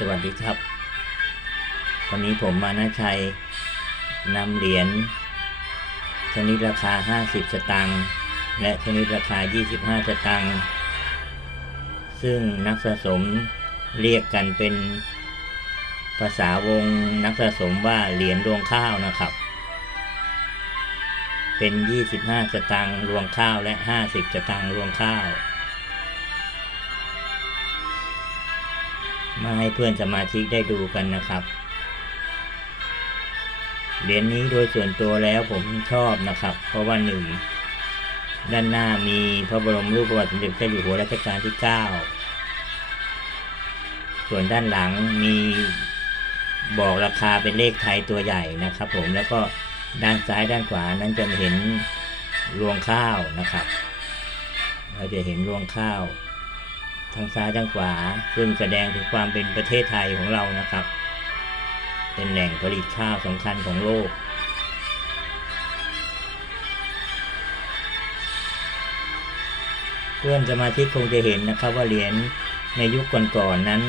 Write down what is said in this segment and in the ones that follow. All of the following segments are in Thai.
สวัสดีครับ วันนี้ผมมานาชัยนำเหรียญชนิดราคา 50 สตางค์และชนิดราคา 25 สตางค์ซึ่งนักสะสมเรียกกันเป็นภาษาวงนักสะสมว่าเหรียญรวงข้าวนะครับ เป็น 25 สตางค์รวงข้าวและ 50 สตางค์รวงข้าว มาให้เพื่อนสมาชิกได้ดูกันนะครับ เหรียญนี้โดยส่วนตัวแล้วผมชอบนะครับ เพราะว่าหนึ่งด้านหน้ามีพระบรมรูปประวัติสมเด็จพระอยู่หัวรัชกาลที่ 9 ส่วนด้านหลังมีบอกราคาเป็นเลขไทยตัวใหญ่นะครับผมแล้วก็ด้านซ้ายด้านขวานั้นจะเห็นรวงข้าวนะครับ เราจะเห็นรวงข้าว ทางซ้ายทางขวา ซึ่งแสดงถึงความเป็นประเทศไทยของเรานะครับ เป็นแหล่งผลิตข้าวสำคัญของโลก เพื่อนสมาชิกคงจะเห็นนะครับว่าเหรียญในยุคก่อนๆนั้น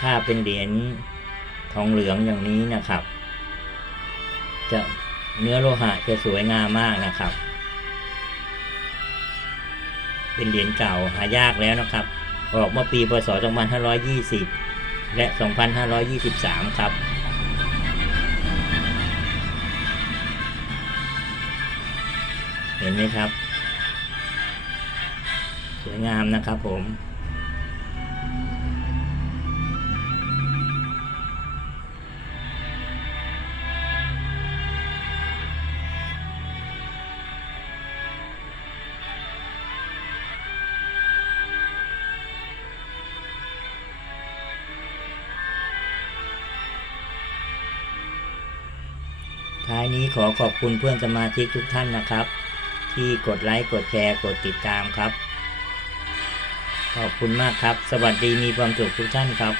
ถ้าเป็นเหรียญทองเหลืองอย่างนี้นะครับ จะเนื้อโลหะจะสวยงามมากนะครับ เป็นเหรียญเก่าหายากแล้วนะครับ ออกเมื่อปีพศ 2520 และ 2523 ครับ เห็นไหมครับ สวยงามนะครับผม ท้ายนี้ขอขอบคุณเพื่อนสมาชิกทุกท่านนะครับ ที่กดไลค์กดแชร์กดติดตามครับ ขอบคุณมากครับ สวัสดีมีความสุขทุกท่านครับ